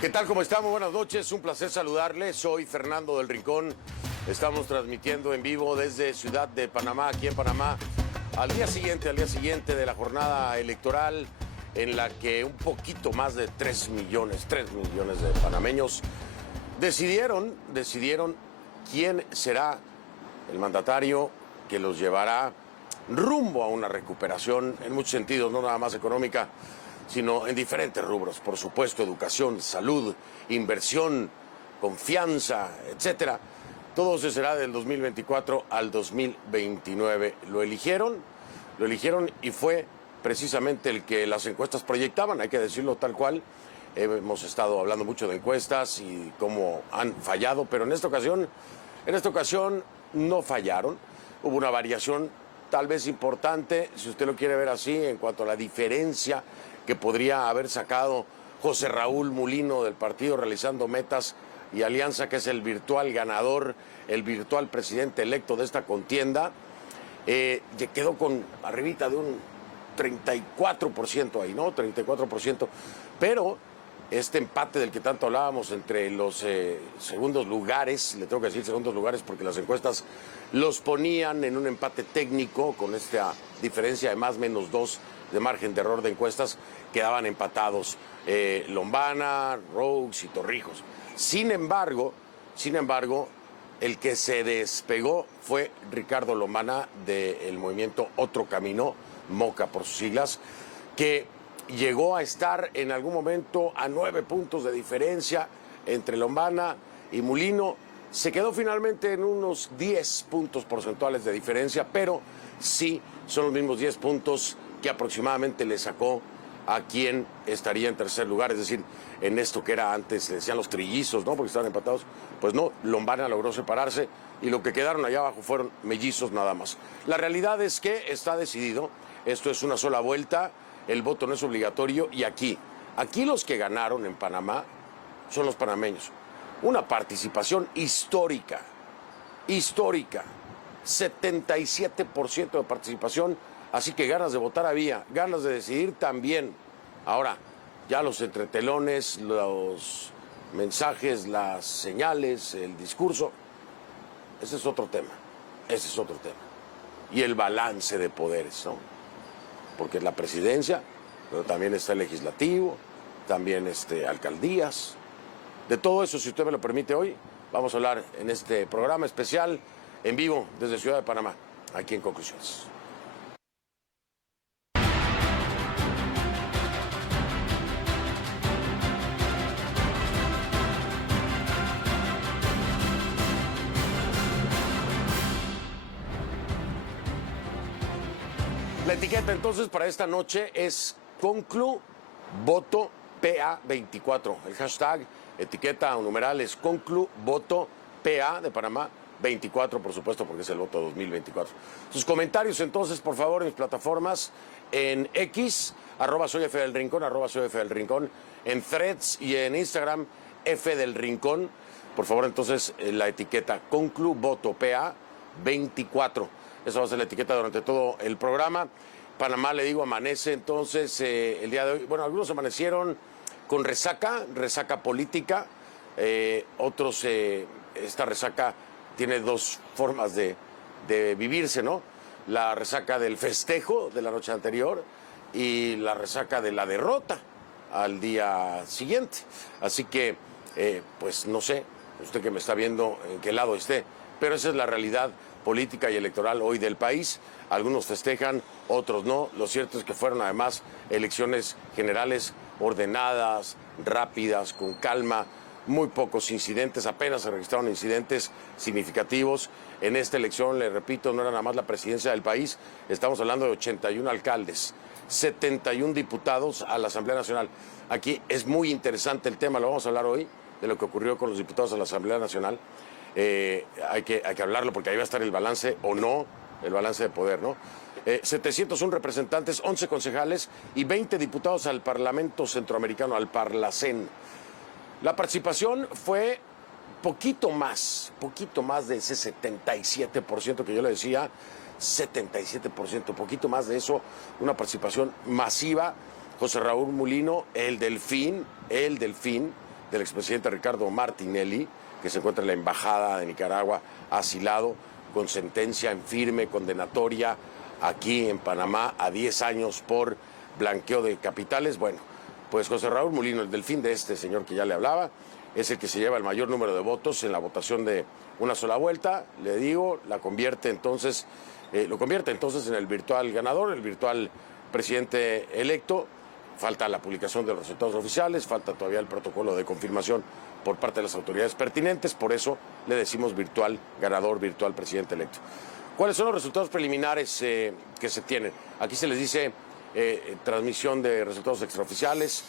¿Qué tal? ¿Cómo estamos? Buenas noches, un placer saludarles. Soy Fernando del Rincón. Estamos transmitiendo en vivo desde Ciudad de Panamá, aquí en Panamá, al día siguiente de la jornada electoral en la que un poquito más de 3 millones de panameños decidieron quién será el mandatario que los llevará rumbo a una recuperación en muchos sentidos, no nada más económica, sino en diferentes rubros, por supuesto, educación, salud, inversión, confianza, etcétera. Todo se será del 2024 al 2029. Lo eligieron y fue precisamente el que las encuestas proyectaban, hay que decirlo tal cual. Hemos estado hablando mucho de encuestas y cómo han fallado, pero en esta ocasión no fallaron. Hubo una variación tal vez importante, si usted lo quiere ver así, en cuanto a la diferencia que podría haber sacado José Raúl Mulino del partido Realizando Metas y Alianza, que es el virtual ganador, el virtual presidente electo de esta contienda. Quedó con arribita de un 34% ahí, ¿no? 34%. Pero este empate del que tanto hablábamos entre los segundos lugares, le tengo que decir segundos lugares porque las encuestas los ponían en un empate técnico con esta diferencia de más o menos 2 de margen de error de encuestas, quedaban empatados Lombana, Roux y Torrijos. Sin embargo, el que se despegó fue Ricardo Lombana del movimiento Otro Camino, MOCA por sus siglas, que llegó a estar en algún momento a 9 puntos de diferencia entre Lombana y Mulino. Se quedó finalmente en unos 10 puntos porcentuales de diferencia, pero sí son los mismos 10 puntos que aproximadamente le sacó a quien estaría en tercer lugar, es decir, en esto que era antes, le decían los trillizos, ¿no? Porque estaban empatados. Pues no, Lombana logró separarse y lo que quedaron allá abajo fueron mellizos nada más. La realidad es que está decidido, esto es una sola vuelta, el voto no es obligatorio y aquí los que ganaron en Panamá son los panameños. Una participación histórica, 77% de participación, así que ganas de votar había, ganas de decidir también. Ahora, ya los entretelones, los mensajes, las señales, el discurso, ese es otro tema. Y el balance de poderes, ¿no? Porque es la presidencia, pero también está el legislativo, también alcaldías. De todo eso, si usted me lo permite hoy, vamos a hablar en este programa especial en vivo desde Ciudad de Panamá, aquí en Conclusiones. La etiqueta entonces para esta noche es ConcluVotoPA24. El hashtag, etiqueta o numeral es ConcluVotoPA de Panamá 24, por supuesto, porque es el voto 2024. Sus comentarios entonces, por favor, en mis plataformas, en X, @soyFDelRincón, @soyFDelRincón, en Threads y en Instagram, F del Rincón. Por favor, entonces, la etiqueta ConcluVotoPA24. Esa va a ser la etiqueta durante todo el programa. Panamá, le digo, amanece entonces el día de hoy. Bueno, algunos amanecieron con resaca política. Otros, esta resaca tiene dos formas de vivirse, ¿no? La resaca del festejo de la noche anterior y la resaca de la derrota al día siguiente. Así que, pues no sé, usted que me está viendo en qué lado esté, pero esa es la realidad política y electoral hoy del país. Algunos festejan, otros no. Lo cierto es que fueron además elecciones generales ordenadas, rápidas, con calma, muy pocos incidentes, apenas se registraron incidentes significativos. En esta elección, le repito, no era nada más la presidencia del país, estamos hablando de 81 alcaldes, 71 diputados a la Asamblea Nacional. Aquí es muy interesante el tema, lo vamos a hablar hoy, de lo que ocurrió con los diputados a la Asamblea Nacional. Hay que hablarlo porque ahí va a estar el balance o no, el balance de poder, ¿no? 701 representantes, 11 concejales y 20 diputados al Parlamento Centroamericano, al Parlacén. La participación fue poquito más de ese 77% que yo le decía, 77%, poquito más de eso, una participación masiva. José Raúl Mulino, el Delfín, del expresidente Ricardo Martinelli, que se encuentra en la Embajada de Nicaragua, asilado, con sentencia en firme condenatoria aquí en Panamá a 10 años por blanqueo de capitales. Bueno, pues José Raúl Mulino, el delfín de este señor que ya le hablaba, es el que se lleva el mayor número de votos en la votación de una sola vuelta. Le digo, lo convierte entonces en el virtual ganador, el virtual presidente electo. Falta la publicación de los resultados oficiales, falta todavía el protocolo de confirmación por parte de las autoridades pertinentes, por eso le decimos virtual ganador, virtual presidente electo. ¿Cuáles son los resultados preliminares que se tienen? Aquí se les dice transmisión de resultados extraoficiales,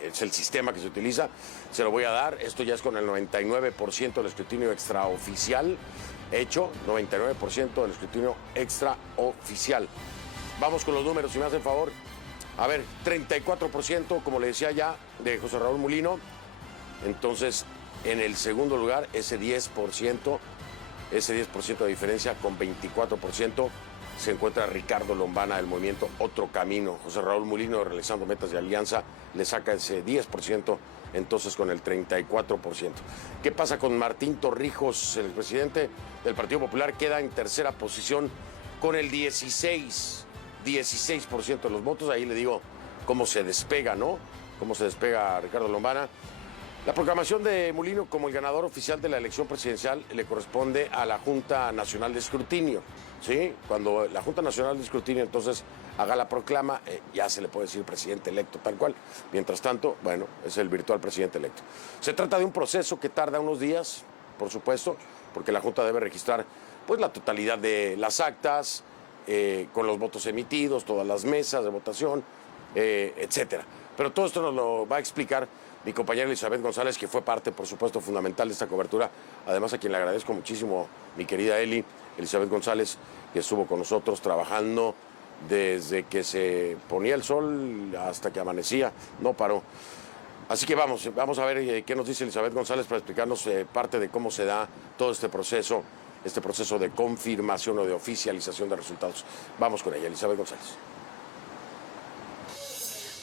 es el sistema que se utiliza, se lo voy a dar, esto ya es con el 99% del escrutinio extraoficial hecho, 99% del escrutinio extraoficial. Vamos con los números, si me hacen favor. A ver, 34%, como le decía ya, de José Raúl Mulino. Entonces, en el segundo lugar, ese 10% de diferencia, con 24%, se encuentra Ricardo Lombana del movimiento Otro Camino. José Raúl Mulino, realizando metas de alianza, le saca ese 10%, entonces con el 34%. ¿Qué pasa con Martín Torrijos, el presidente del Partido Popular? Queda en tercera posición con el 16% de los votos. Ahí le digo cómo se despega, ¿no? Cómo se despega Ricardo Lombana. La proclamación de Mulino como el ganador oficial de la elección presidencial le corresponde a la Junta Nacional de Escrutinio, ¿sí? Cuando la Junta Nacional de Escrutinio entonces haga la proclama, ya se le puede decir presidente electo tal cual. Mientras tanto, bueno, es el virtual presidente electo. Se trata de un proceso que tarda unos días, por supuesto, porque la Junta debe registrar pues la totalidad de las actas, con los votos emitidos, todas las mesas de votación, etcétera. Pero todo esto nos lo va a explicar mi compañera Elizabeth González, que fue parte, por supuesto, fundamental de esta cobertura. Además, a quien le agradezco muchísimo, mi querida Elizabeth González, que estuvo con nosotros trabajando desde que se ponía el sol hasta que amanecía, no paró. Así que vamos a ver qué nos dice Elizabeth González para explicarnos parte de cómo se da todo este proceso de confirmación o de oficialización de resultados. Vamos con ella, Elizabeth González.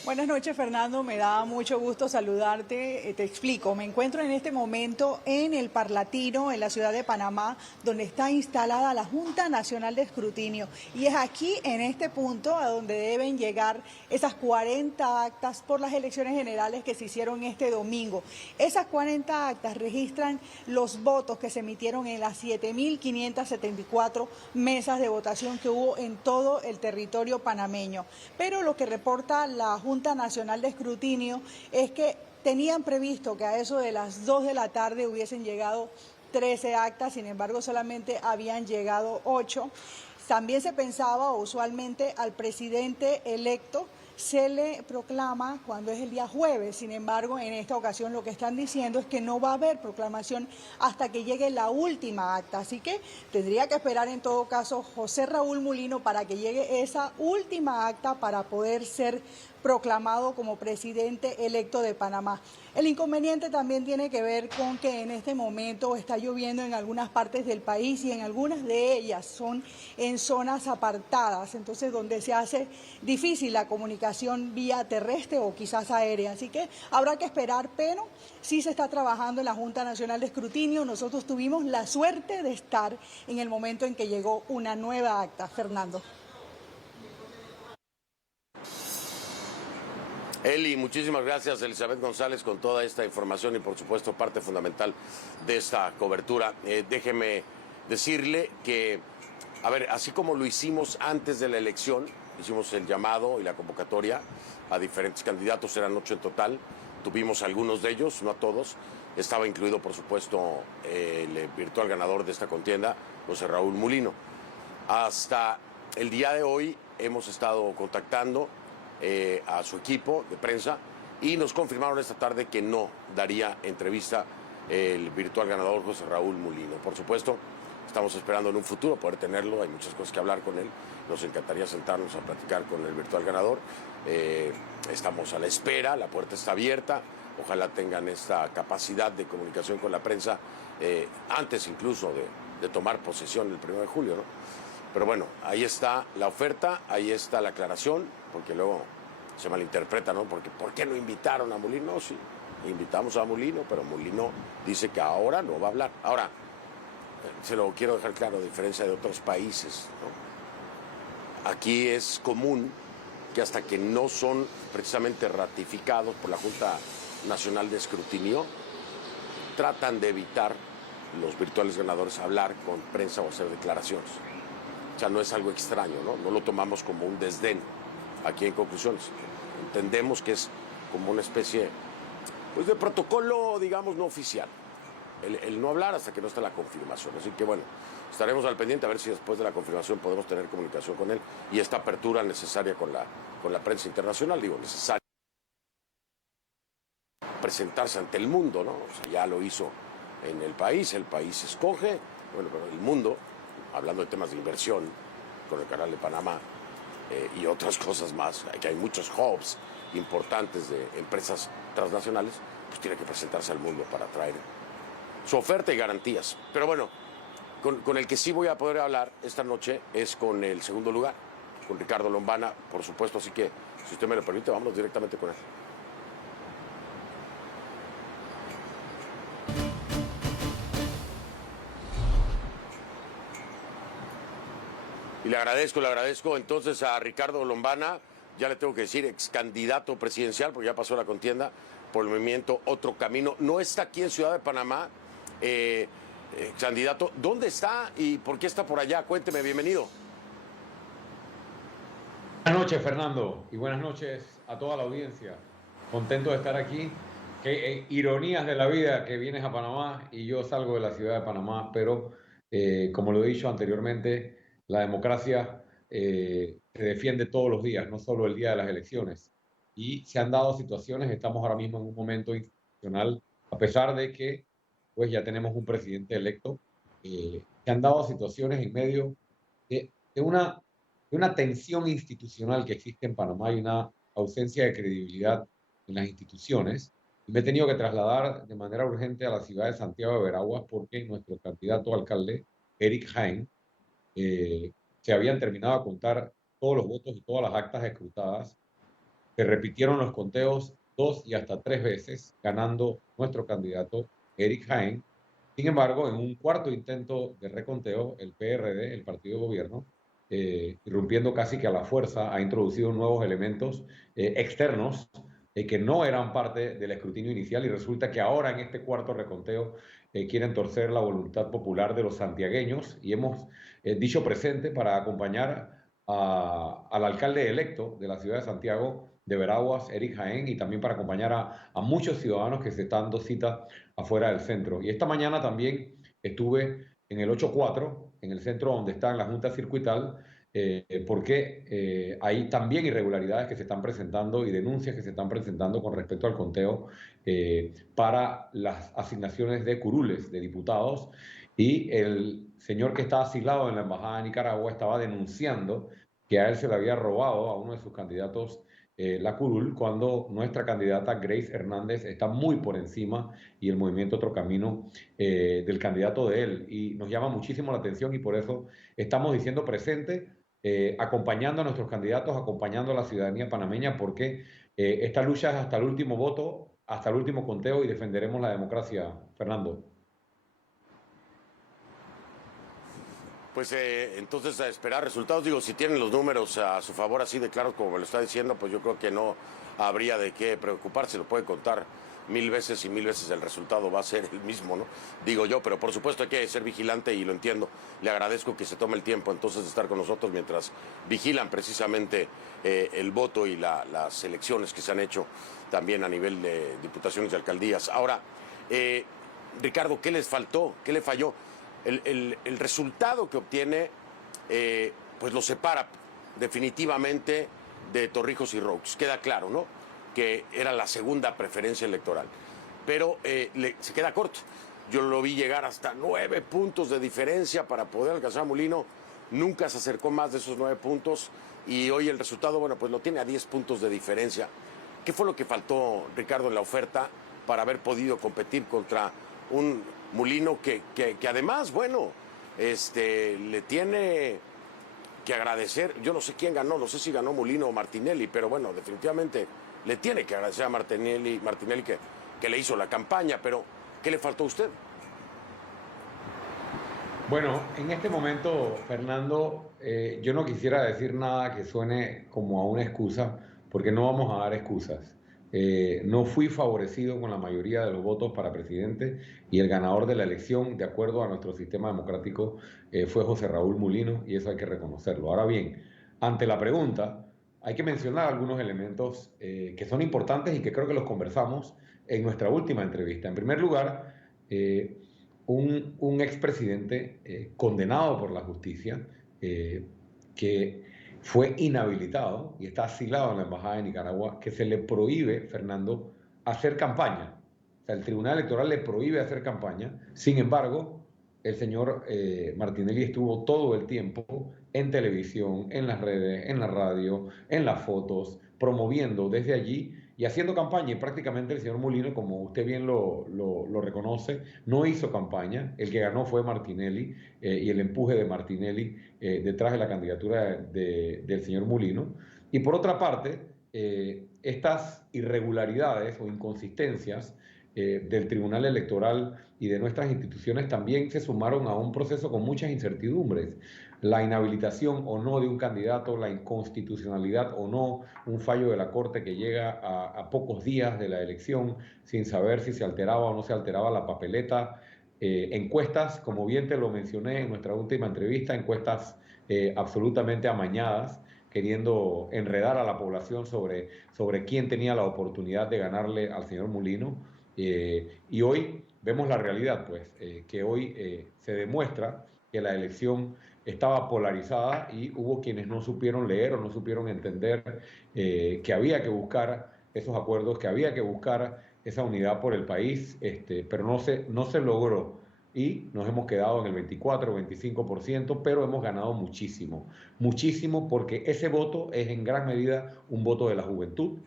Buenas noches, Fernando. Me da mucho gusto saludarte. Te explico. Me encuentro en este momento en el Parlatino, en la ciudad de Panamá, donde está instalada la Junta Nacional de Escrutinio. Y es aquí, en este punto, a donde deben llegar esas 40 actas por las elecciones generales que se hicieron este domingo. Esas 40 actas registran los votos que se emitieron en las 7.574 mesas de votación que hubo en todo el territorio panameño. Pero lo que reporta la Junta Nacional de Escrutinio es que tenían previsto que a eso de las 2 de la tarde hubiesen llegado 13 actas, sin embargo solamente habían llegado 8. También se pensaba, o usualmente al presidente electo se le proclama cuando es el día jueves. Sin embargo, en esta ocasión lo que están diciendo es que no va a haber proclamación hasta que llegue la última acta. Así que tendría que esperar en todo caso José Raúl Mulino para que llegue esa última acta para poder ser proclamado como presidente electo de Panamá. El inconveniente también tiene que ver con que en este momento está lloviendo en algunas partes del país y en algunas de ellas son en zonas apartadas, entonces donde se hace difícil la comunicación vía terrestre o quizás aérea. Así que habrá que esperar, pero sí se está trabajando en la Junta Nacional de Escrutinio. Nosotros tuvimos la suerte de estar en el momento en que llegó una nueva acta. Fernando. Eli, muchísimas gracias, Elizabeth González, con toda esta información y, por supuesto, parte fundamental de esta cobertura. Déjeme decirle que, a ver, así como lo hicimos antes de la elección, hicimos el llamado y la convocatoria a diferentes candidatos, eran 8 en total, tuvimos algunos de ellos, no a todos, estaba incluido, por supuesto, el virtual ganador de esta contienda, José Raúl Mulino. Hasta el día de hoy hemos estado contactando a su equipo de prensa y nos confirmaron esta tarde que no daría entrevista el virtual ganador José Raúl Mulino. Por supuesto, estamos esperando en un futuro poder tenerlo, hay muchas cosas que hablar con él, nos encantaría sentarnos a platicar con el virtual ganador. Estamos a la espera, la puerta está abierta, ojalá tengan esta capacidad de comunicación con la prensa antes incluso de tomar posesión el 1 de julio, ¿no? Pero bueno, ahí está la oferta, ahí está la aclaración, porque luego se malinterpreta, ¿no? Porque ¿por qué no invitaron a Mulino? No, sí, invitamos a Mulino, pero Mulino dice que ahora no va a hablar. Ahora, se lo quiero dejar claro, a diferencia de otros países, ¿no? Aquí es común que hasta que no son precisamente ratificados por la Junta Nacional de Escrutinio, tratan de evitar los virtuales ganadores hablar con prensa o hacer declaraciones. O sea, no es algo extraño, ¿no? No lo tomamos como un desdén aquí en Conclusiones. Entendemos que es como una especie, pues, de protocolo, digamos, no oficial. El no hablar hasta que no esté la confirmación. Así que, bueno, estaremos al pendiente a ver si después de la confirmación podemos tener comunicación con él y esta apertura necesaria con la prensa internacional, digo, necesaria presentarse ante el mundo, ¿no? O sea, ya lo hizo en el país escoge, bueno, pero el mundo, hablando de temas de inversión con el Canal de Panamá y otras cosas más, que hay muchos hubs importantes de empresas transnacionales, pues tiene que presentarse al mundo para traer su oferta y garantías. Pero bueno, con el que sí voy a poder hablar esta noche es con el segundo lugar, con Ricardo Lombana, por supuesto, así que si usted me lo permite, vámonos directamente con él. Y le agradezco entonces a Ricardo Lombana, ya le tengo que decir, ex candidato presidencial, porque ya pasó la contienda por el movimiento Otro Camino. No está aquí en Ciudad de Panamá, candidato. ¿Dónde está y por qué está por allá? Cuénteme, bienvenido. Buenas noches, Fernando, y buenas noches a toda la audiencia. Contento de estar aquí. Qué ironías de la vida que vienes a Panamá y yo salgo de la ciudad de Panamá, pero como lo he dicho anteriormente, la democracia se defiende todos los días, no solo el día de las elecciones. Y se han dado situaciones, estamos ahora mismo en un momento institucional, a pesar de que pues ya tenemos un presidente electo, se han dado situaciones en medio de una tensión institucional que existe en Panamá y una ausencia de credibilidad en las instituciones. Y me he tenido que trasladar de manera urgente a la ciudad de Santiago de Veraguas porque nuestro candidato a alcalde, Eric Hain, se habían terminado de contar todos los votos y todas las actas escrutadas. Se repitieron los conteos 2 y hasta 3 veces, ganando nuestro candidato, Eric Hain. Sin embargo, en un cuarto intento de reconteo, el PRD, el partido de gobierno, irrumpiendo casi que a la fuerza, ha introducido nuevos elementos externos que no eran parte del escrutinio inicial y resulta que ahora en este cuarto reconteo quieren torcer la voluntad popular de los santiagueños y hemos dicho presente para acompañar al alcalde electo de la ciudad de Santiago de Veraguas, Eric Jaén, y también para acompañar a muchos ciudadanos que se están dando cita afuera del centro. Y esta mañana también estuve en el 8-4, en el centro donde está en la Junta Circuital, porque hay también irregularidades que se están presentando y denuncias que se están presentando con respecto al conteo para las asignaciones de curules de diputados. Y el señor que está asilado en la Embajada de Nicaragua estaba denunciando que a él se le había robado a uno de sus candidatos la curul, cuando nuestra candidata Grace Hernández está muy por encima y el movimiento Otro Camino del candidato de él. Y nos llama muchísimo la atención y por eso estamos diciendo presente, acompañando a nuestros candidatos, acompañando a la ciudadanía panameña, porque esta lucha es hasta el último voto, hasta el último conteo y defenderemos la democracia, Fernando. Pues entonces a esperar resultados. Digo, si tienen los números a su favor así de claros como me lo está diciendo, pues yo creo que no habría de qué preocuparse. Lo puede contar 1000 veces y 1000 veces el resultado va a ser el mismo, ¿no? Digo yo, pero por supuesto hay que ser vigilante y lo entiendo. Le agradezco que se tome el tiempo entonces de estar con nosotros mientras vigilan precisamente el voto y las elecciones que se han hecho también a nivel de diputaciones y alcaldías. Ahora, Ricardo, ¿qué les faltó? ¿Qué le falló? El resultado que obtiene pues lo separa definitivamente de Torrijos y Roux. Queda claro, ¿no? Que era la segunda preferencia electoral. Pero se queda corto. Yo lo vi llegar hasta 9 puntos de diferencia para poder alcanzar a Mulino. Nunca se acercó más de esos 9 puntos. Y hoy el resultado, bueno, pues lo tiene a 10 puntos de diferencia. ¿Qué fue lo que faltó, Ricardo, en la oferta para haber podido competir contra un Mulino que además, bueno, le tiene que agradecer. Yo no sé quién ganó, no sé si ganó Mulino o Martinelli, pero bueno, definitivamente le tiene que agradecer a Martinelli que le hizo la campaña, pero ¿qué le faltó a usted? Bueno, en este momento, Fernando, yo no quisiera decir nada que suene como a una excusa, porque no vamos a dar excusas. No fui favorecido con la mayoría de los votos para presidente y el ganador de la elección, de acuerdo a nuestro sistema democrático, fue José Raúl Mulino y eso hay que reconocerlo. Ahora bien, ante la pregunta, hay que mencionar algunos elementos que son importantes y que creo que los conversamos en nuestra última entrevista. En primer lugar, un expresidente condenado por la justicia que fue inhabilitado y está asilado en la Embajada de Nicaragua, que se le prohíbe, Fernando, hacer campaña. O sea, el Tribunal Electoral le prohíbe hacer campaña. Sin embargo, el señor Martinelli estuvo todo el tiempo en televisión, en las redes, en la radio, en las fotos, promoviendo desde allí y haciendo campaña. Y prácticamente el señor Mulino, como usted bien lo reconoce, no hizo campaña. El que ganó fue Martinelli y el empuje de Martinelli detrás de la candidatura del señor Mulino. Y por otra parte, estas irregularidades o inconsistencias del Tribunal Electoral y de nuestras instituciones también se sumaron a un proceso con muchas incertidumbres. La inhabilitación o no de un candidato, la inconstitucionalidad o no, un fallo de la Corte que llega a pocos días de la elección sin saber si se alteraba o no se alteraba la papeleta. Encuestas, como bien te lo mencioné en nuestra última entrevista, encuestas absolutamente amañadas, queriendo enredar a la población sobre quién tenía la oportunidad de ganarle al señor Mulino. Y hoy vemos la realidad, pues, que hoy se demuestra que la elección estaba polarizada y hubo quienes no supieron leer o no supieron entender que había que buscar esos acuerdos, que había que buscar esa unidad por el país, pero no se logró y nos hemos quedado en el 24, 25%, pero hemos ganado muchísimo, muchísimo porque ese voto es en gran medida un voto de la juventud,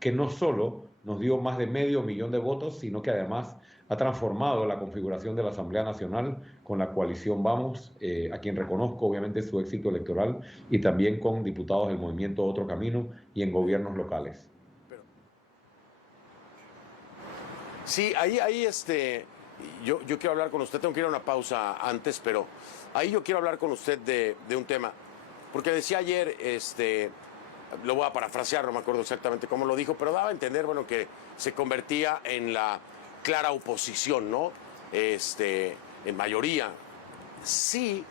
que no solo nos dio más de 500.000 de votos, sino que además ha transformado la configuración de la Asamblea Nacional con la coalición Vamos, a quien reconozco obviamente su éxito electoral, y también con diputados del movimiento Otro Camino y en gobiernos locales. Sí, ahí yo quiero hablar con usted, tengo que ir a una pausa antes, pero ahí yo quiero hablar con usted de un tema, porque decía ayer, lo voy a parafrasear, no me acuerdo exactamente cómo lo dijo, pero daba a entender, bueno, que se convertía en la clara oposición, ¿no? En mayoría. Sí,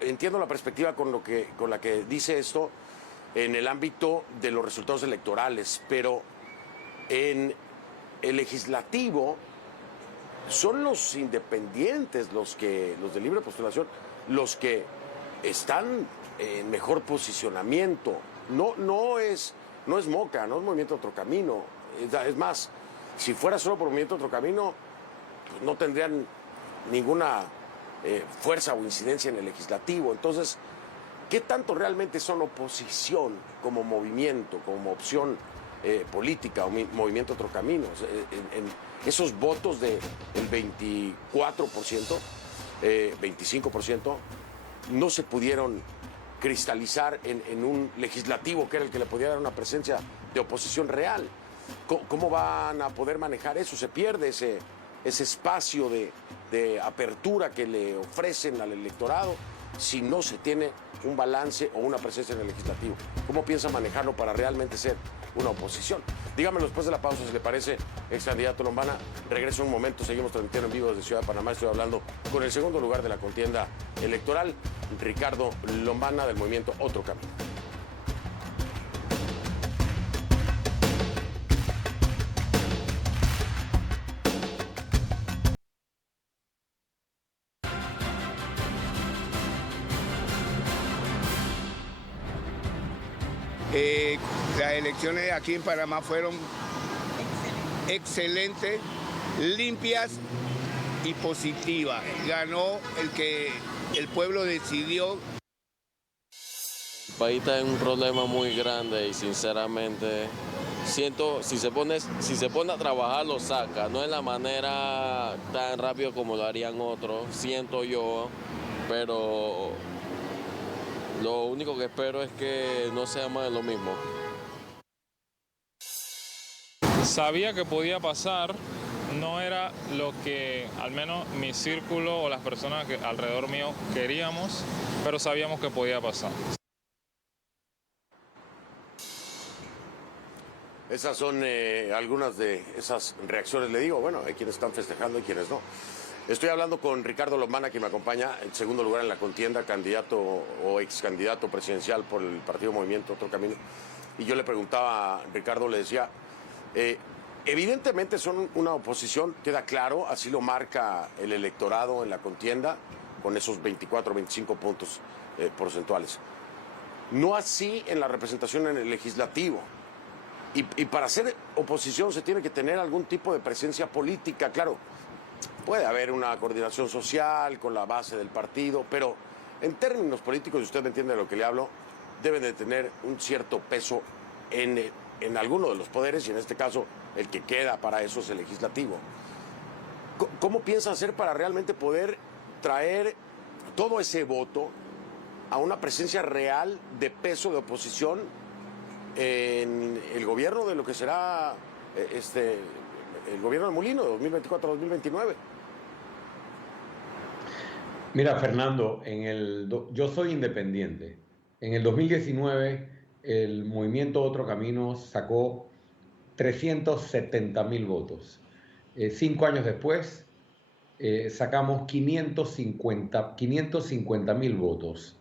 entiendo la perspectiva con la que dice esto en el ámbito de los resultados electorales, pero en el legislativo son los independientes, los de libre postulación, los que están en mejor posicionamiento. No es Moca, no es Movimiento Otro Camino. Es más, si fuera solo por Movimiento Otro Camino, pues no tendrían ninguna fuerza o incidencia en el legislativo. Entonces, ¿qué tanto realmente son oposición como movimiento, como opción política o Movimiento Otro Camino? En esos votos del 24%, 25%, no se pudieron cristalizar en un legislativo que era el que le podía dar una presencia de oposición real. ¿Cómo van a poder manejar eso? Se pierde ese espacio de apertura que le ofrecen al electorado si no se tiene un balance o una presencia en el legislativo. ¿Cómo piensa manejarlo para realmente ser una oposición? Dígamelo después de la pausa, si le parece, ex candidato Lombana. Regreso un momento, seguimos transmitiendo en vivo desde Ciudad de Panamá. Estoy hablando con el segundo lugar de la contienda electoral, Ricardo Lombana, del movimiento Otro Camino. Las elecciones aquí en Panamá fueron excelentes, limpias y positivas. Ganó el que el pueblo decidió. El país está en un problema muy grande y sinceramente siento, si se pone a trabajar lo saca, no es la manera tan rápido como lo harían otros, siento yo, pero Lo único que espero es que no sea más de lo mismo. Sabía que podía pasar, no era lo que al menos mi círculo o las personas que alrededor mío queríamos, pero sabíamos que podía pasar. Esas son algunas de esas reacciones. Le digo, bueno, hay quienes están festejando y quienes no. Estoy hablando con Ricardo Lomana, que me acompaña en segundo lugar en la contienda, candidato o ex candidato presidencial por el Partido Movimiento Otro Camino. Y yo le preguntaba a Ricardo, le decía, evidentemente son una oposición, queda claro, así lo marca el electorado en la contienda, con esos 24, 25 puntos porcentuales. No así en la representación en el legislativo. Y para ser oposición se tiene que tener algún tipo de presencia política, claro. Puede haber una coordinación social con la base del partido, pero en términos políticos, y usted me entiende de lo que le hablo, deben de tener un cierto peso en alguno de los poderes, y en este caso el que queda para eso es el legislativo. ¿Cómo piensa hacer para realmente poder traer todo ese voto a una presencia real de peso de oposición en el gobierno de lo que será el gobierno de Molino de 2024-2029? Mira, Fernando, yo soy independiente. En el 2019, el movimiento Otro Camino sacó 370.000 votos. 5 años después, sacamos 550.000 votos.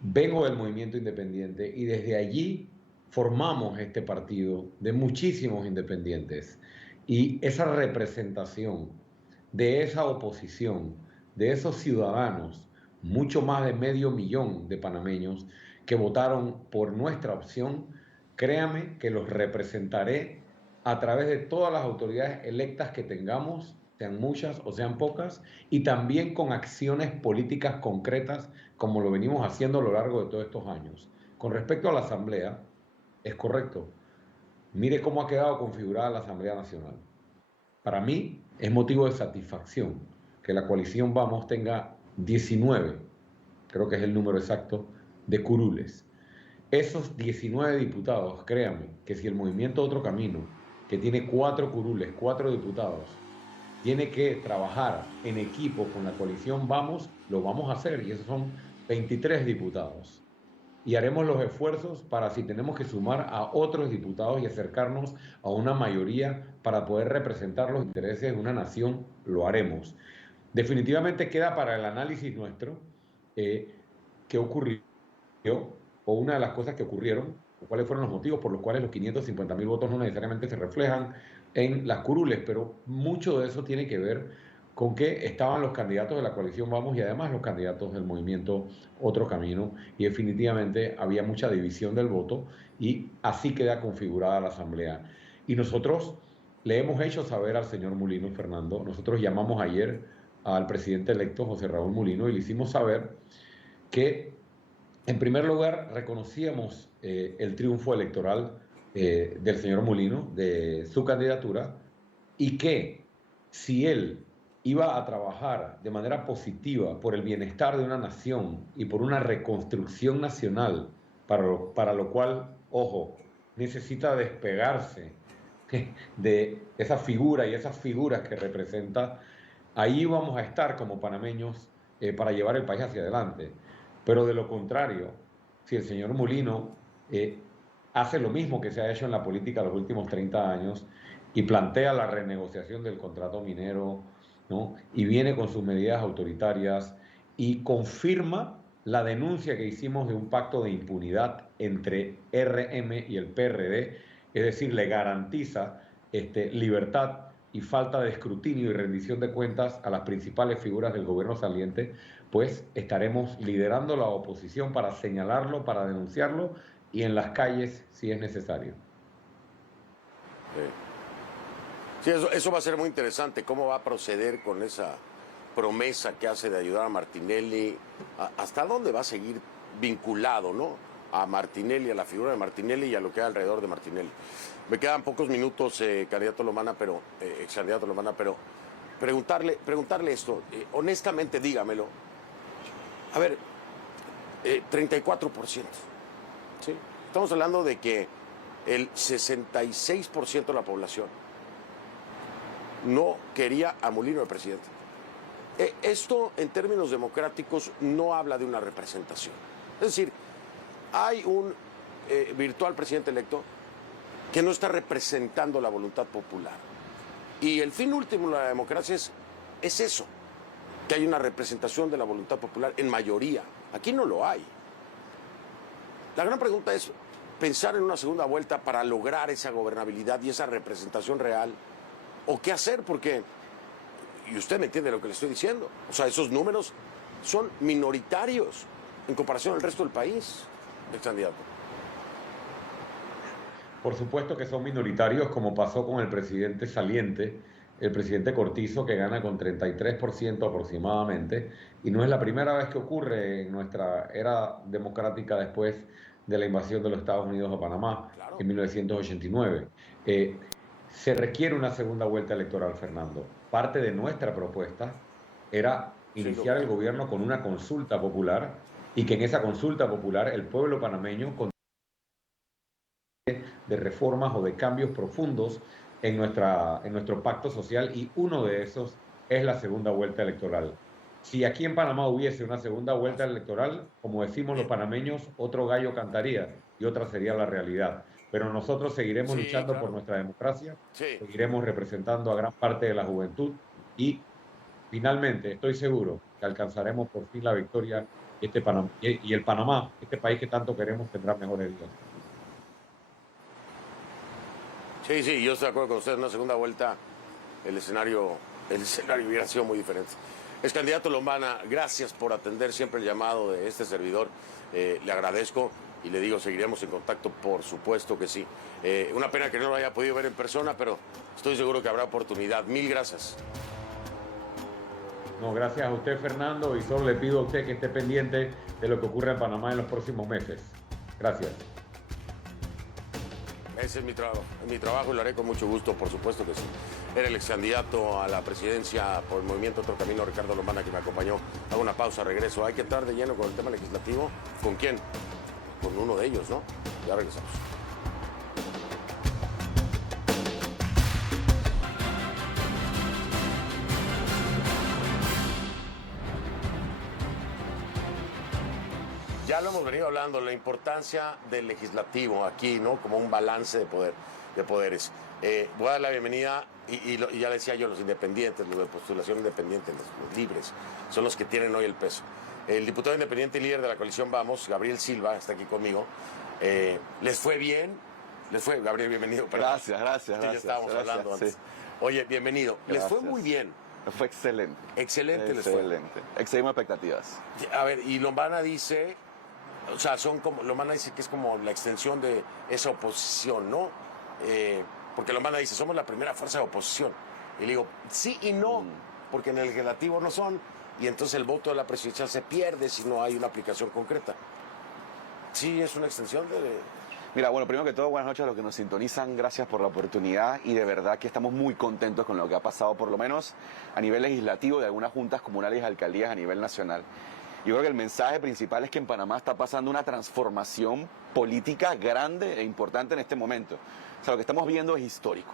Vengo del movimiento independiente y desde allí formamos este partido de muchísimos independientes. Y esa representación de esa oposición, de esos ciudadanos, mucho más de 500.000 de panameños que votaron por nuestra opción, créame que los representaré a través de todas las autoridades electas que tengamos, sean muchas o sean pocas, y también con acciones políticas concretas como lo venimos haciendo a lo largo de todos estos años. Con respecto a la Asamblea, es correcto. Mire cómo ha quedado configurada la Asamblea Nacional. Para mí es motivo de satisfacción que la coalición Vamos tenga 19, creo que es el número exacto, de curules. Esos 19 diputados, créanme, que si el movimiento Otro Camino, que tiene 4 curules, 4 diputados, tiene que trabajar en equipo con la coalición Vamos, lo vamos a hacer, y esos son 23 diputados. Y haremos los esfuerzos para, si tenemos que sumar a otros diputados y acercarnos a una mayoría para poder representar los intereses de una nación, lo haremos. Definitivamente queda para el análisis nuestro qué ocurrió, o una de las cosas que ocurrieron, cuáles fueron los motivos por los cuales los 550.000 votos no necesariamente se reflejan en las curules, pero mucho de eso tiene que ver con que estaban los candidatos de la coalición Vamos y además los candidatos del movimiento Otro Camino, y definitivamente había mucha división del voto, y así queda configurada la Asamblea. Y nosotros le hemos hecho saber al señor Molino, Fernando, nosotros llamamos ayer al presidente electo José Raúl Molino y le hicimos saber que, en primer lugar, reconocíamos el triunfo electoral del señor Molino, de su candidatura, y que si él iba a trabajar de manera positiva por el bienestar de una nación y por una reconstrucción nacional, para lo cual, ojo, necesita despegarse de esa figura y esas figuras que representa, ahí vamos a estar como panameños para llevar el país hacia adelante. Pero de lo contrario, si el señor Molino hace lo mismo que se ha hecho en la política los últimos 30 años y plantea la renegociación del contrato minero, ¿no?, y viene con sus medidas autoritarias y confirma la denuncia que hicimos de un pacto de impunidad entre RM y el PRD, es decir, le garantiza libertad y falta de escrutinio y rendición de cuentas a las principales figuras del gobierno saliente, pues estaremos liderando la oposición para señalarlo, para denunciarlo, y en las calles si es necesario. Sí, eso va a ser muy interesante. ¿Cómo va a proceder con esa promesa que hace de ayudar a Martinelli? ¿Hasta dónde va a seguir vinculado, ¿no?, a Martinelli, a la figura de Martinelli y a lo que hay alrededor de Martinelli? Me quedan pocos minutos, candidato Lomana, ex candidato Lomana, pero preguntarle esto, honestamente, dígamelo. A ver, 34%. ¿Sí? Estamos hablando de que el 66% de la población no quería a Mulino de presidente. Esto, en términos democráticos, no habla de una representación. Es decir, hay un virtual presidente electo que no está representando la voluntad popular. Y el fin último de la democracia es eso, que hay una representación de la voluntad popular en mayoría. Aquí no lo hay. La gran pregunta es pensar en una segunda vuelta para lograr esa gobernabilidad y esa representación real, o qué hacer, porque, y usted me entiende lo que le estoy diciendo, o sea, esos números son minoritarios en comparación al resto del país, el candidato. Por supuesto que son minoritarios, como pasó con el presidente saliente, el presidente Cortizo, que gana con 33% aproximadamente, y no es la primera vez que ocurre en nuestra era democrática después de la invasión de los Estados Unidos a Panamá en 1989. Se requiere una segunda vuelta electoral, Fernando. Parte de nuestra propuesta era iniciar el gobierno con una consulta popular y que en esa consulta popular el pueblo panameño de reformas o de cambios profundos en nuestro pacto social, y uno de esos es la segunda vuelta electoral. Si aquí en Panamá hubiese una segunda vuelta electoral, como decimos los panameños, otro gallo cantaría y otra sería la realidad. Pero nosotros seguiremos luchando por nuestra democracia, seguiremos representando a gran parte de la juventud y finalmente estoy seguro que alcanzaremos por fin la victoria y el Panamá, este país que tanto queremos, tendrá mejores días. Sí, yo estoy de acuerdo con usted. En una segunda vuelta el escenario hubiera sido muy diferente. Ex candidato Lombana, gracias por atender siempre el llamado de este servidor. Le agradezco y le digo, seguiremos en contacto, por supuesto que sí. Una pena que no lo haya podido ver en persona, pero estoy seguro que habrá oportunidad. Mil gracias. No, gracias a usted, Fernando, y solo le pido a usted que esté pendiente de lo que ocurra en Panamá en los próximos meses. Gracias. Ese es mi trabajo y lo haré con mucho gusto, por supuesto que sí. Era el ex candidato a la presidencia por el movimiento Otro Camino, Ricardo Lombana, que me acompañó. Hago una pausa, regreso. Hay que entrar de lleno con el tema legislativo. ¿Con quién? Con uno de ellos, ¿no? Ya regresamos. Ya lo hemos venido hablando, la importancia del legislativo aquí, ¿no? Como un balance de poderes. Voy a dar la bienvenida, y ya decía yo, los independientes, los de postulación independiente, los libres, son los que tienen hoy el peso. El diputado independiente y líder de la coalición Vamos, Gabriel Silva, está aquí conmigo. ¿Les fue bien? Gabriel, bienvenido. Gracias. Ya estábamos hablando antes. Sí. Oye, bienvenido. Gracias. Les fue muy bien. Fue excelente. Excelente les fue. Excelente. Excedimos expectativas. A ver, y Lombana dice... O sea, Lombana dice que es como la extensión de esa oposición, ¿no? Porque Lombana dice, somos la primera fuerza de oposición. Y le digo, sí y no, porque en el legislativo no son, y entonces el voto de la presidencial se pierde si no hay una aplicación concreta. Sí, es una extensión de... Mira, bueno, primero que todo, buenas noches a los que nos sintonizan, gracias por la oportunidad y de verdad que estamos muy contentos con lo que ha pasado, por lo menos a nivel legislativo de algunas juntas comunales y alcaldías a nivel nacional. Yo creo que el mensaje principal es que en Panamá está pasando una transformación política grande e importante en este momento. O sea, lo que estamos viendo es histórico.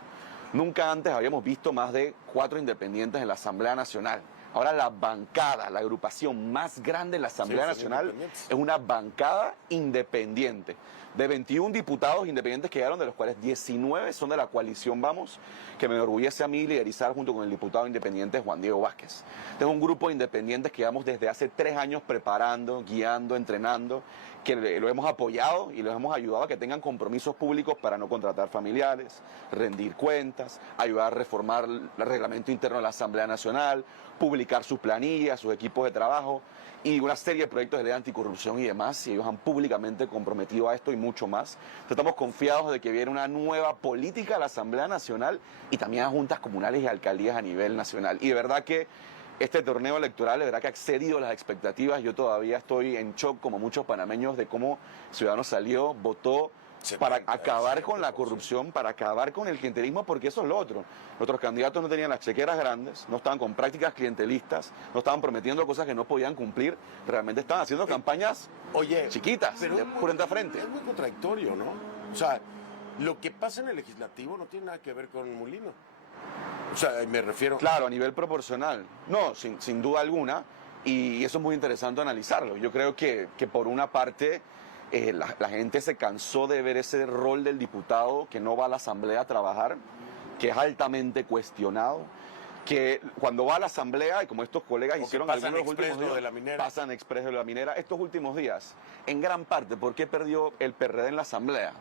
Nunca antes habíamos visto más de 4 independientes en la Asamblea Nacional. Ahora la bancada, la agrupación más grande en la Asamblea Nacional es una bancada independiente. De 21 diputados independientes que llegaron, de los cuales 19 son de la coalición Vamos, que me enorgullece a mí liderizar junto con el diputado independiente Juan Diego Vázquez. Este es un grupo de independientes que llevamos desde hace 3 años preparando, guiando, entrenando, que lo hemos apoyado y los hemos ayudado a que tengan compromisos públicos para no contratar familiares, rendir cuentas, ayudar a reformar el reglamento interno de la Asamblea Nacional, publicar sus planillas, sus equipos de trabajo y una serie de proyectos de ley anticorrupción y demás, y ellos han públicamente comprometido a esto y mucho más. Entonces, estamos confiados de que viene una nueva política a la Asamblea Nacional y también a juntas comunales y alcaldías a nivel nacional. Y de verdad que este torneo electoral, de verdad que ha excedido las expectativas. Yo todavía estoy en shock, como muchos panameños, de cómo Ciudadanos salió, votó para 70, acabar con la 70%. corrupción, para acabar con el clientelismo, porque eso es lo otro. Nuestros candidatos no tenían las chequeras grandes, no estaban con prácticas clientelistas, no estaban prometiendo cosas que no podían cumplir, realmente estaban haciendo campañas Oye, chiquitas, pero de frente a frente. Es muy contradictorio, ¿no? O sea, lo que pasa en el legislativo no tiene nada que ver con Mulino. O sea, me refiero... Claro, a nivel proporcional. No, sin duda alguna. Y eso es muy interesante analizarlo. Yo creo que por una parte la gente se cansó de ver ese rol del diputado que no va a la asamblea a trabajar, que es altamente cuestionado, que cuando va a la asamblea, y como estos colegas hicieron pasan algunos últimos expreso días, de la minera. pasan expreso de la minera, estos últimos días, en gran parte, ¿por qué perdió el PRD en la asamblea?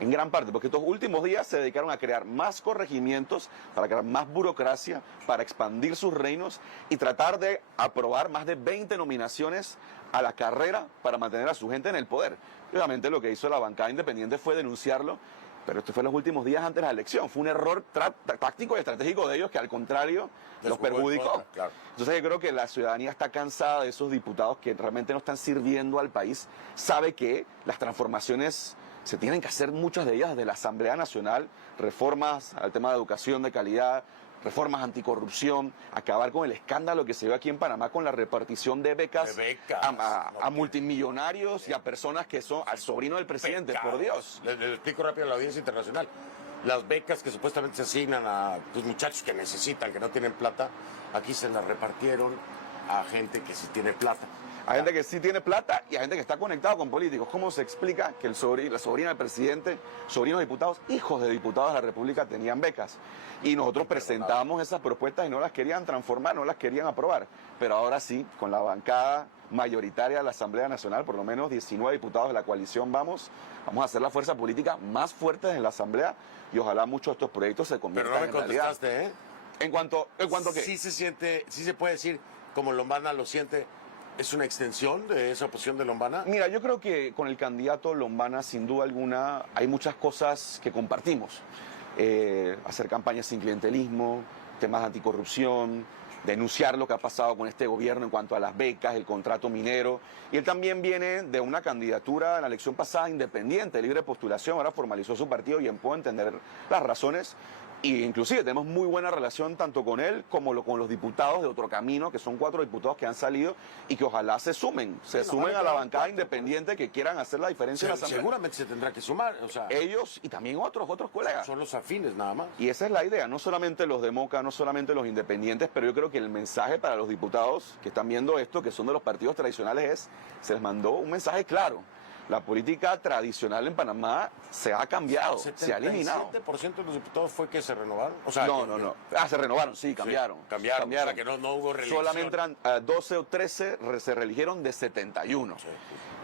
En gran parte, porque estos últimos días se dedicaron a crear más corregimientos, para crear más burocracia, para expandir sus reinos y tratar de aprobar más de 20 nominaciones a la carrera para mantener a su gente en el poder. Y obviamente lo que hizo la bancada independiente fue denunciarlo, pero esto fue en los últimos días antes de la elección. Fue un error táctico y estratégico de ellos que al contrario Les los jugó en perjudicó. contra, claro. Entonces yo creo que la ciudadanía está cansada de esos diputados que realmente no están sirviendo al país. Sabe que las transformaciones se tienen que hacer, muchas de ellas desde la Asamblea Nacional, reformas al tema de educación de calidad, reformas anticorrupción, acabar con el escándalo que se dio aquí en Panamá con la repartición de becas, a multimillonarios y a personas que son al sobrino del presidente, Pecados. por Dios. Les explico rápido a la audiencia internacional. Las becas que supuestamente se asignan a los muchachos que necesitan, que no tienen plata, aquí se las repartieron a gente que sí tiene plata. Hay gente que sí tiene plata y hay gente que está conectado con políticos. ¿Cómo se explica que la sobrina del presidente, sobrinos de diputados, hijos de diputados de la República tenían becas? Y nosotros presentamos esas propuestas y no las querían transformar, no las querían aprobar. Pero ahora sí, con la bancada mayoritaria de la Asamblea Nacional, por lo menos 19 diputados de la coalición vamos a hacer la fuerza política más fuerte en la Asamblea y ojalá muchos de estos proyectos se conviertan Pero no me en realidad. contestaste, ¿eh? ¿En cuanto qué? Sí se siente, sí se puede decir, como Lombana lo siente, ¿es una extensión de esa oposición de Lombana? Mira, yo creo que con el candidato Lombana, sin duda alguna, hay muchas cosas que compartimos. Hacer campañas sin clientelismo, temas de anticorrupción, denunciar lo que ha pasado con este gobierno en cuanto a las becas, el contrato minero. Y él también viene de una candidatura en la elección pasada independiente, libre postulación, ahora formalizó su partido y en puedo entender las razones. Y inclusive tenemos muy buena relación tanto con él como con los diputados de Otro Camino, que son 4 diputados que han salido y que ojalá se sumen a la bancada independiente que quieran hacer la diferencia en la Asamblea. Seguramente se tendrá que sumar, o sea, Ellos y también otros colegas. son los afines nada más. Y esa es la idea, no solamente los de Moca, no solamente los independientes, pero yo creo que el mensaje para los diputados que están viendo esto, que son de los partidos tradicionales, se les mandó un mensaje claro. La política tradicional en Panamá se ha cambiado, se ha eliminado. ¿El 77% de los diputados fue que se renovaron? O sea, No. Se renovaron, sí, cambiaron. Cambiaron. O sea, que no hubo reelección. Solamente eran 12 o 13 se reeligieron de 71. Sí.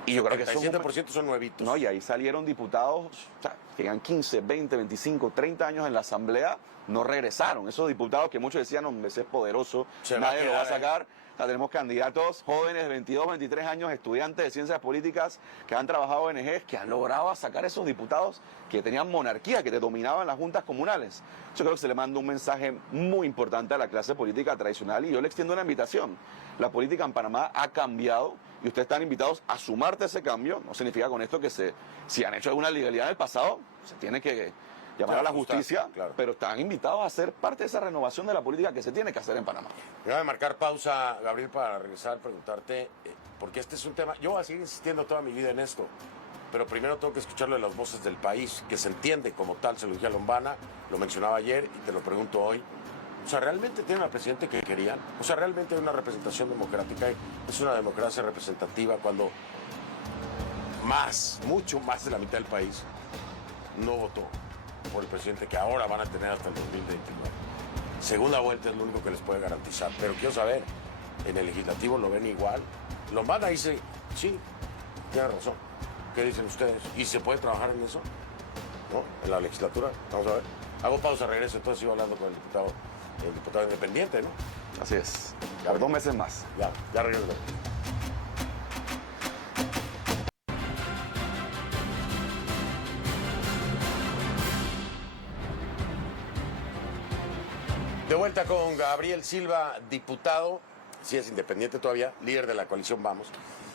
Y yo creo que el son 77% son nuevitos. No, y ahí salieron diputados, o sea, que llevan 15, 20, 25, 30 años en la Asamblea, no regresaron. Esos diputados que muchos decían, hombre, ese es poderoso, Se va a nadie lo va a quedar ahí. sacar. O sea, tenemos candidatos jóvenes de 22, 23 años, estudiantes de ciencias políticas, que han trabajado en ONGs, que han logrado sacar esos diputados que tenían monarquía, que te dominaban las juntas comunales. Yo creo que se le manda un mensaje muy importante a la clase política tradicional y yo le extiendo una invitación. La política en Panamá ha cambiado y ustedes están invitados a sumarte a ese cambio. No significa con esto que si han hecho alguna ilegalidad en el pasado, se tiene que llamar a la justicia, claro. pero están invitados a ser parte de esa renovación de la política que se tiene que hacer en Panamá. Me voy a marcar pausa, Gabriel, para regresar, preguntarte, porque este es un tema, yo voy a seguir insistiendo toda mi vida en esto, pero primero tengo que escucharlo de las voces del país, que se entiende como tal, se lo dije a Lombana, lo mencionaba ayer y te lo pregunto hoy. O sea, ¿realmente tienen al presidente que querían? O sea, ¿realmente hay una representación democrática? ¿Es una democracia representativa cuando mucho más de la mitad del país no votó por el presidente que ahora van a tener hasta el 2029? Segunda vuelta es lo único que les puede garantizar. Pero quiero saber, ¿en el legislativo lo ven igual? Lombana dice, sí, tiene razón. ¿Qué dicen ustedes? ¿Y se puede trabajar en eso? ¿No? En la legislatura. Vamos a ver. Hago pausa, regreso. Entonces sigo hablando con el diputado independiente, ¿no? Así es. Por 2 meses más. Ya regreso. De vuelta con Gabriel Silva, diputado, si es independiente todavía, líder de la coalición Vamos.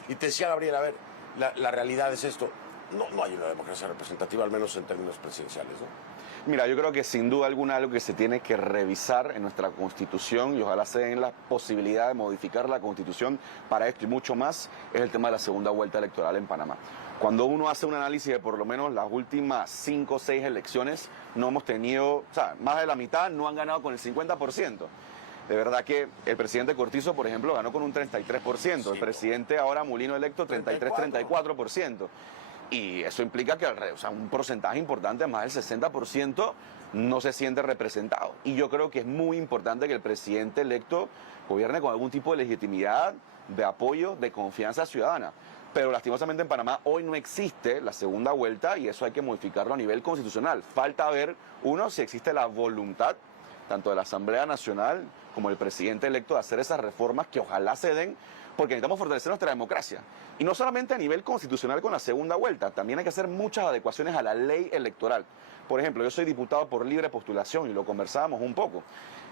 Y te decía, Gabriel, a ver, la realidad es esto. no hay una democracia representativa, al menos en términos presidenciales, ¿no? Mira, yo creo que sin duda alguna algo que se tiene que revisar en nuestra Constitución, y ojalá se den la posibilidad de modificar la Constitución para esto y mucho más, es el tema de la segunda vuelta electoral en Panamá. Cuando uno hace un análisis de por lo menos las últimas 5 o 6 elecciones, no hemos tenido, o sea, más de la mitad no han ganado con el 50%. De verdad que el presidente Cortizo, por ejemplo, ganó con un 33%. Sí, el presidente ahora Mulino electo, 34%. Y eso implica que un porcentaje importante, más del 60%, no se siente representado. Y yo creo que es muy importante que el presidente electo gobierne con algún tipo de legitimidad, de apoyo, de confianza ciudadana. Pero lastimosamente en Panamá hoy no existe la segunda vuelta y eso hay que modificarlo a nivel constitucional. Falta ver, uno, si existe la voluntad, tanto de la Asamblea Nacional como el presidente electo, de hacer esas reformas que ojalá se den, porque necesitamos fortalecer nuestra democracia. Y no solamente a nivel constitucional con la segunda vuelta, también hay que hacer muchas adecuaciones a la ley electoral. Por ejemplo, yo soy diputado por libre postulación y lo conversábamos un poco.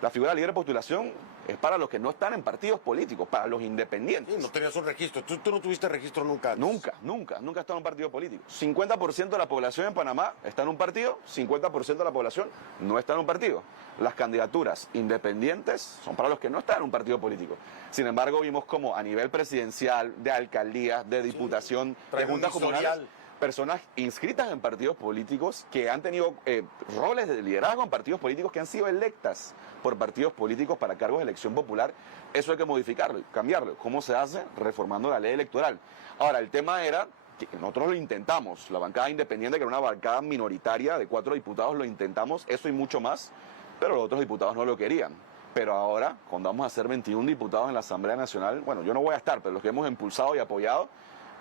La figura de libre postulación es para los que no están en partidos políticos, para los independientes. Sí, no tenías un registro. ¿Tú no tuviste registro nunca antes? Nunca he estado en un partido político. 50% de la población en Panamá está en un partido, 50% de la población no está en un partido. Las candidaturas independientes son para los que no están en un partido político. Sin embargo, vimos como a nivel presidencial, de alcaldía, de diputación, de juntas comunales, personas inscritas en partidos políticos que han tenido roles de liderazgo en partidos políticos, que han sido electas por partidos políticos para cargos de elección popular. Eso hay que modificarlo, cambiarlo. ¿Cómo se hace? Reformando la ley electoral. Ahora, el tema era que nosotros lo intentamos, la bancada independiente, que era una bancada minoritaria de 4 diputados, lo intentamos, eso y mucho más, pero los otros diputados no lo querían. Pero ahora, cuando vamos a ser 21 diputados en la Asamblea Nacional, bueno, yo no voy a estar, pero los que hemos impulsado y apoyado,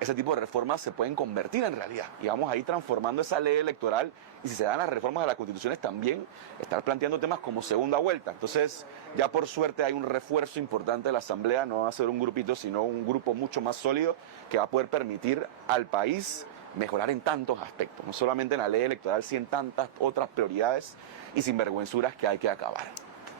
ese tipo de reformas se pueden convertir en realidad. Y vamos a ir transformando esa ley electoral. Y si se dan las reformas de las constituciones, también estar planteando temas como segunda vuelta. Entonces, ya por suerte hay un refuerzo importante de la Asamblea. No va a ser un grupito, sino un grupo mucho más sólido que va a poder permitir al país mejorar en tantos aspectos. No solamente en la ley electoral, sino en tantas otras prioridades y sinvergüenzuras que hay que acabar.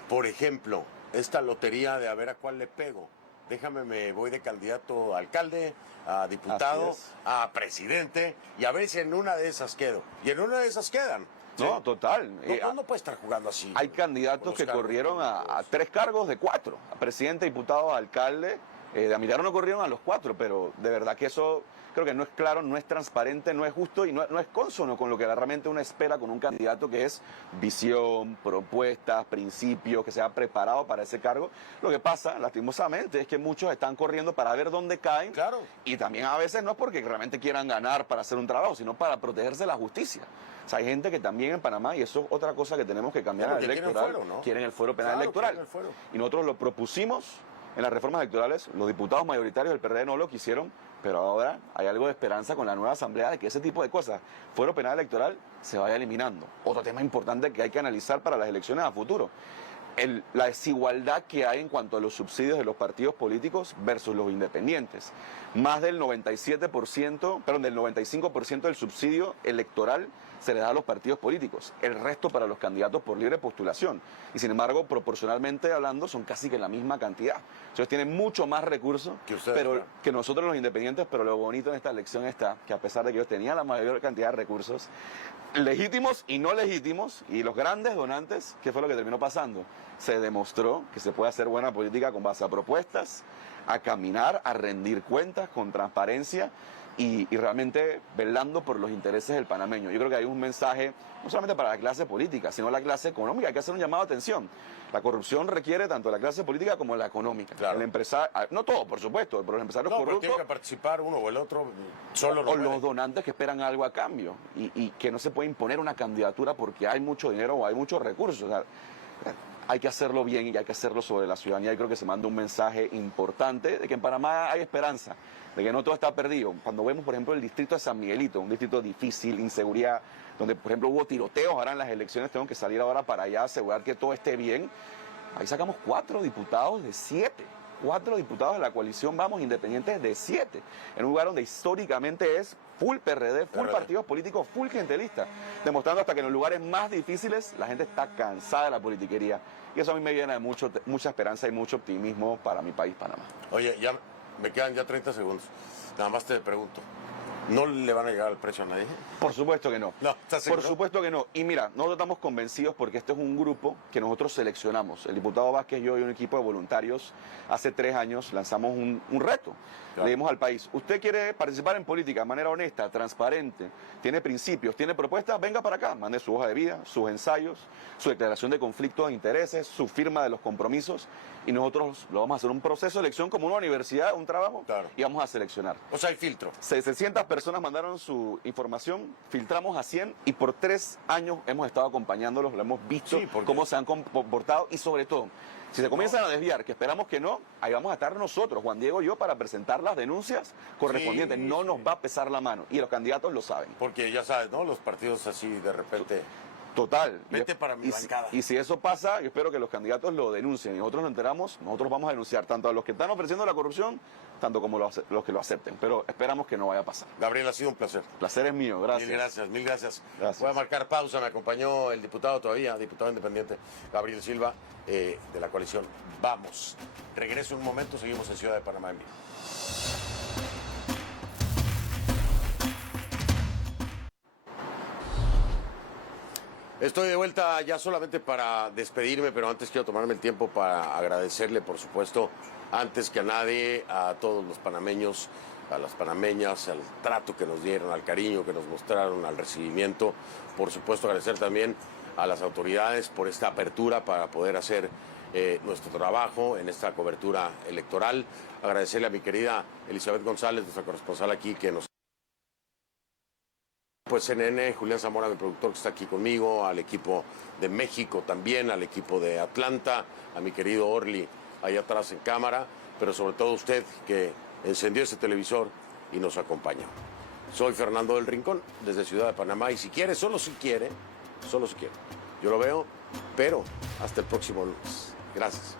Por ejemplo, esta lotería de a ver a cuál le pego. Déjame, me voy de candidato a alcalde, a diputado, a presidente, y a ver si en una de esas quedo. Y en una de esas quedan. ¿Sí? No, total. No puede estar jugando así. Hay candidatos que corrieron a 3 cargos de 4. A presidente, diputado, alcalde. De a Milagro no corrieron a los 4, pero de verdad que eso creo que no es claro, no es transparente, no es justo y no es cónsono con lo que realmente uno espera con un candidato, que es visión, propuestas, principios, que sea preparado para ese cargo. Lo que pasa, lastimosamente, es que muchos están corriendo para ver dónde caen. Claro. Y también a veces no es porque realmente quieran ganar para hacer un trabajo, sino para protegerse de la justicia. O sea, hay gente que también en Panamá, y eso es otra cosa que tenemos que cambiar en la electoral, quieren el fuero penal electoral. Y nosotros lo propusimos en las reformas electorales, los diputados mayoritarios del PRD no lo quisieron, pero ahora hay algo de esperanza con la nueva asamblea de que ese tipo de cosas, fuero penal electoral, se vaya eliminando. Otro tema importante que hay que analizar para las elecciones a futuro. La desigualdad que hay en cuanto a los subsidios de los partidos políticos versus los independientes. Más del 95% del subsidio electoral se le da a los partidos políticos, el resto para los candidatos por libre postulación. Y sin embargo, proporcionalmente hablando, son casi que la misma cantidad. Entonces tienen mucho más recursos que nosotros los independientes, pero lo bonito en esta elección está que a pesar de que ellos tenían la mayor cantidad de recursos, legítimos y no legítimos, y los grandes donantes, ¿qué fue lo que terminó pasando? Se demostró que se puede hacer buena política con base a propuestas, a caminar, a rendir cuentas con transparencia y realmente velando por los intereses del panameño. Yo creo que hay un mensaje no solamente para la clase política, sino la clase económica. Hay que hacer un llamado de atención. La corrupción requiere tanto la clase política como la económica. Claro. El empresario, no todo, por supuesto, pero los empresarios corruptos... Pero tiene que participar uno o el otro, solo o los donantes que esperan algo a cambio y que no se puede imponer una candidatura porque hay mucho dinero o hay muchos recursos. O sea, hay que hacerlo bien y hay que hacerlo sobre la ciudadanía. Y creo que se manda un mensaje importante de que en Panamá hay esperanza, de que no todo está perdido. Cuando vemos, por ejemplo, el distrito de San Miguelito, un distrito difícil, inseguridad, donde, por ejemplo, hubo tiroteos ahora en las elecciones, tengo que salir ahora para allá a asegurar que todo esté bien. Ahí sacamos 4 diputados de 7. 4 diputados de la coalición Vamos Independientes de 7. En un lugar donde históricamente es full PRD, full partidos políticos, full clientelista. Demostrando hasta que en los lugares más difíciles la gente está cansada de la politiquería. Y eso a mí me llena de mucha esperanza y mucho optimismo para mi país, Panamá. Oye, ya me quedan ya 30 segundos. Nada más te pregunto. ¿No le van a llegar al precio a nadie? Por supuesto que no. No, ¿estás seguro? Por supuesto que no. Y mira, nosotros estamos convencidos porque este es un grupo que nosotros seleccionamos. El diputado Vázquez, yo y un equipo de voluntarios, hace 3 años lanzamos un reto. Claro. Le dimos al país, usted quiere participar en política de manera honesta, transparente, tiene principios, tiene propuestas, venga para acá, mande su hoja de vida, sus ensayos, su declaración de conflictos de intereses, su firma de los compromisos, y nosotros lo vamos a hacer un proceso de elección como una universidad, un trabajo, Claro. y vamos a seleccionar. O sea, hay filtro. 600 personas mandaron su información, filtramos a 100 y por 3 años hemos estado acompañándolos, lo hemos visto, Sí, porque- cómo se han comportado y sobre todo, si se comienzan a desviar, que esperamos que no, ahí vamos a estar nosotros, Juan Diego y yo, para presentar las denuncias correspondientes. Sí, no sí. nos va a pesar la mano y los candidatos lo saben. Porque ya sabes, ¿no? Los partidos así de repente... Total. Vete para mi bancada. Y si eso pasa, yo espero que los candidatos lo denuncien y nosotros lo enteramos, nosotros vamos a denunciar tanto a los que están ofreciendo la corrupción, tanto como los que lo acepten. Pero esperamos que no vaya a pasar. Gabriel, ha sido un placer. El placer es mío, gracias. Mil gracias, mil gracias. Gracias. Voy a marcar pausa, me acompañó el diputado todavía, diputado independiente, Gabriel Silva, de la coalición Vamos. Regreso en un momento, seguimos en Ciudad de Panamá en vivo. Estoy de vuelta ya solamente para despedirme, pero antes quiero tomarme el tiempo para agradecerle, por supuesto, antes que a nadie, a todos los panameños, a las panameñas, al trato que nos dieron, al cariño que nos mostraron, al recibimiento. Por supuesto, agradecer también a las autoridades por esta apertura para poder hacer nuestro trabajo en esta cobertura electoral. Agradecerle a mi querida Elizabeth González, nuestra corresponsal aquí, que nos... Pues CNN, Julián Zamora, mi productor que está aquí conmigo, al equipo de México también, al equipo de Atlanta, a mi querido Orly allá atrás en cámara, pero sobre todo usted que encendió ese televisor y nos acompaña. Soy Fernando del Rincón, desde Ciudad de Panamá, y si quiere, solo si quiere, yo lo veo, pero hasta el próximo lunes. Gracias.